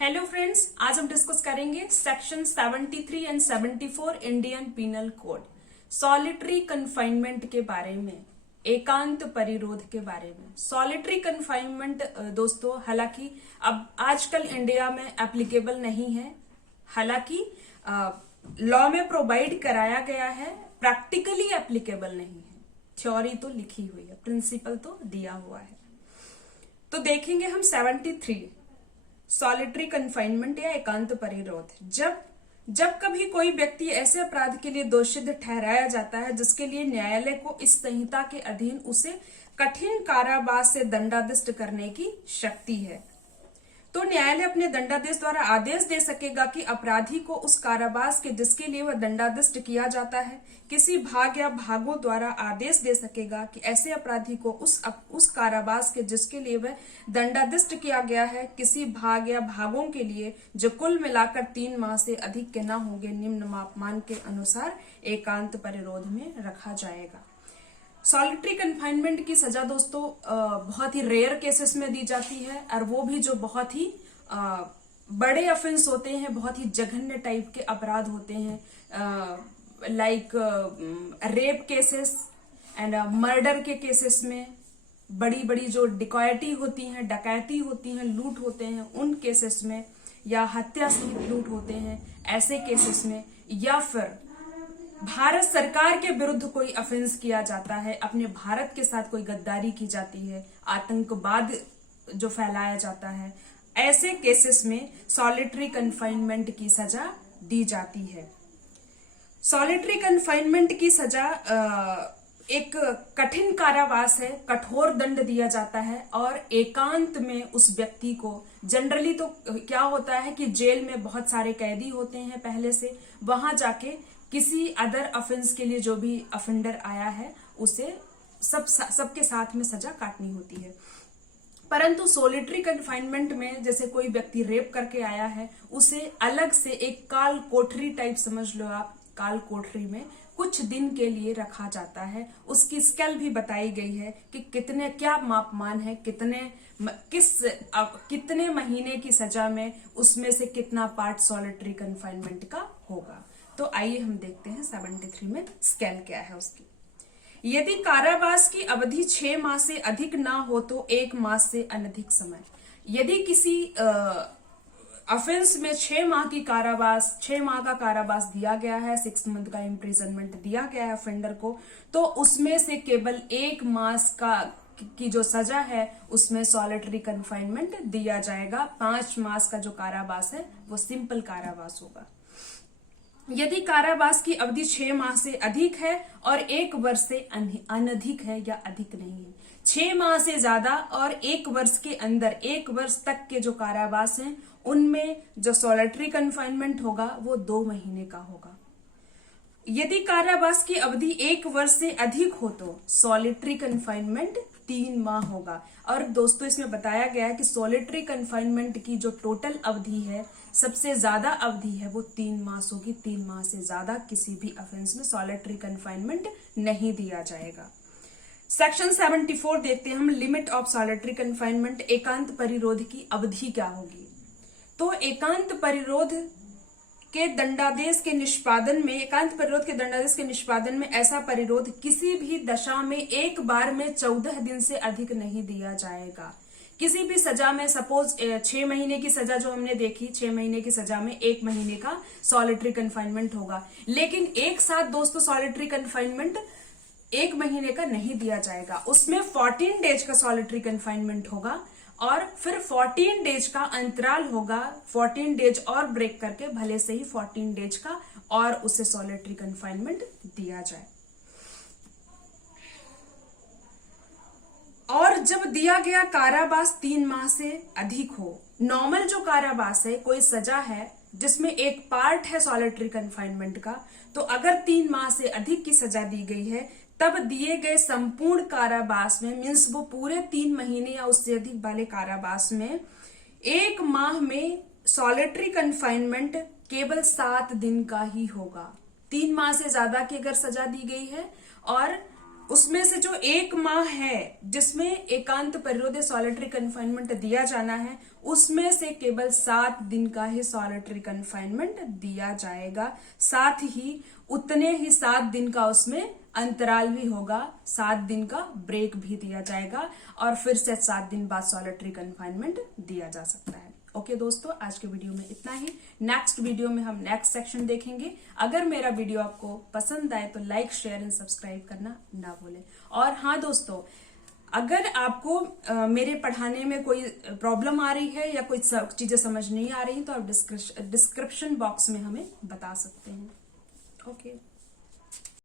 Hello friends, आज हम discuss करेंगे section 73 and 74 Indian penal code, solitary confinement के बारे में, एकांत परिरोध के बारे में। सॉलिटरी कन्फाइनमेंट दोस्तों हालांकि अब आजकल इंडिया में एप्लीकेबल नहीं है, हालांकि लॉ में प्रोवाइड कराया गया है, प्रैक्टिकली एप्लीकेबल नहीं है। थ्योरी तो लिखी हुई है, प्रिंसिपल तो दिया हुआ है। तो देखेंगे हम 73 सॉलिटरी कन्फाइनमेंट या एकांत परिरोध। जब कभी कोई व्यक्ति ऐसे अपराध के लिए दोषी ठहराया जाता है जिसके लिए न्यायालय को इस संहिता के अधीन उसे कठिन कारावास से दंडादेश करने की शक्ति है, तो न्यायालय अपने दंडादेश द्वारा आदेश दे सकेगा कि अपराधी को उस कारावास के जिसके लिए वह दंडादेश किया जाता है किसी भाग या भागों द्वारा आदेश दे सकेगा कि ऐसे अपराधी को उस कारावास के जिसके लिए वह दंडादेश किया गया है किसी भाग या भागों के लिए जो कुल मिलाकर 3 माह से अधिक के न होंगे निम्न मापमान के अनुसार एकांत परिरोध में रखा जाएगा। सॉलिटरी कन्फाइनमेंट की सजा दोस्तों बहुत ही रेयर केसेस में दी जाती है, और वो भी जो बहुत ही बड़े ऑफेंस होते हैं, बहुत ही जघन्य टाइप के अपराध होते हैं, like rape cases and murder के केसेस में, बड़ी बड़ी जो डिकॉयटी होती हैं, डकैती होती हैं, लूट होते हैं, उन केसेस में, या हत्या सहित लूट होते हैं ऐसे केसेस में, या फिर भारत सरकार के विरुद्ध कोई ऑफेंस किया जाता है, अपने भारत के साथ कोई गद्दारी की जाती है, आतंकवाद जो फैलाया जाता है, ऐसे केसेस में सॉलिटरी कन्फाइनमेंट की सजा दी जाती है। सॉलिटरी कन्फाइनमेंट की सजा एक कठिन कारावास है, कठोर दंड दिया जाता है, और एकांत में उस व्यक्ति को, जनरली तो क्या होता है कि जेल में बहुत सारे कैदी होते हैं पहले से, वहां जाके किसी अदर ऑफेंस के लिए जो भी ऑफेंडर आया है उसे सबके साथ में सजा काटनी होती है। परंतु सॉलिटरी कन्फाइनमेंट में जैसे कोई व्यक्ति रेप करके आया है, उसे अलग से एक काल कोठरी टाइप समझ लो आप, काल कोठरी में कुछ दिन के लिए रखा जाता है। उसकी स्केल भी बताई गई है कि कितने क्या मापमान है, कितने महीने की सजा में उसमें से कितना पार्ट सॉलिटरी कन्फाइनमेंट का होगा। तो आइए हम देखते हैं 73 में स्केल क्या है उसकी। यदि कारावास की अवधि 6 माह से अधिक ना हो तो 1 माह से अनधिक समय। यदि किसी ऑफेंस में 6 माह का कारावास दिया गया है, 6 मंथ का इम्प्रिजनमेंट दिया गया है ऑफेंडर को, तो उसमें से केवल 1 मास की जो सजा है उसमें सॉलिटरी कन्फाइनमेंट दिया जाएगा। 5 मास का जो कारावास है वो सिंपल कारावास होगा। यदि कारावास की अवधि 6 माह से अधिक है और 1 वर्ष से अनधिक है या अधिक नहीं है, 6 माह से ज्यादा और 1 वर्ष के अंदर 1 वर्ष तक के जो कारावास हैं उनमें जो सॉलिटरी कन्फाइनमेंट होगा वो 2 महीने का होगा। यदि कारावास की अवधि 1 वर्ष से अधिक हो तो सॉलिटरी कन्फाइनमेंट 3 माह होगा। और दोस्तों इसमें बताया गया है कि सॉलिटरी कन्फाइनमेंट की जो टोटल अवधि है, सबसे ज्यादा अवधि है वो 3 मास होगी। 3 माह से ज्यादा किसी भी ऑफेंस में सॉलिटरी कन्फाइनमेंट नहीं दिया जाएगा। सेक्शन 74 देखते हैं हम, लिमिट ऑफ सॉलिटरी कन्फाइनमेंट, एकांत परिरोध की अवधि क्या होगी। तो एकांत परिरोध के दंडादेश के निष्पादन में ऐसा परिरोध किसी भी दशा में एक बार में 14 दिन से अधिक नहीं दिया जाएगा। किसी भी सजा में, सपोज 6 महीने की सजा जो हमने देखी, 6 महीने की सजा में 1 महीने का सॉलिटरी कन्फाइनमेंट होगा, लेकिन एक साथ दोस्तों सॉलिटरी कन्फाइनमेंट 1 महीने का नहीं दिया जाएगा। उसमें 14 डेज का सॉलिटरी कन्फाइनमेंट होगा, और फिर 14 डेज का अंतराल होगा, 14 डेज और ब्रेक करके भले से ही 14 डेज का और उसे सॉलिटरी कन्फाइनमेंट दिया जाए। और जब दिया गया कारावास 3 माह से अधिक हो, नॉर्मल जो कारावास है, कोई सजा है जिसमें एक पार्ट है सॉलिटरी कन्फाइनमेंट का, तो अगर 3 माह से अधिक की सजा दी गई है तब दिए गए संपूर्ण कारावास में, मीन्स वो पूरे 3 महीने या उससे अधिक वाले कारावास में 1 माह में सॉलिटरी कन्फाइनमेंट केवल 7 दिन का ही होगा। 3 माह से ज्यादा की अगर सजा दी गई है और उसमें से जो 1 माह है जिसमें एकांत परिरोध सॉलिटरी कन्फाइनमेंट दिया जाना है, उसमें से केवल 7 दिन का ही सॉलिटरी कन्फाइनमेंट दिया जाएगा। साथ ही उतने ही 7 दिन का उसमें अंतराल भी होगा, 7 दिन का ब्रेक भी दिया जाएगा और फिर से 7 दिन बाद सॉलिटरी कन्फाइनमेंट दिया जा सकता है। ओके दोस्तों, आज के वीडियो में इतना ही। नेक्स्ट वीडियो में हम नेक्स्ट सेक्शन देखेंगे। अगर मेरा वीडियो आपको पसंद आए तो लाइक, शेयर एंड सब्सक्राइब करना ना भूलें। और हाँ दोस्तों, अगर आपको मेरे पढ़ाने में कोई प्रॉब्लम आ रही है या कोई चीजें समझ नहीं आ रही तो आप डिस्क्रिप्शन बॉक्स में हमें बता सकते हैं। ओके।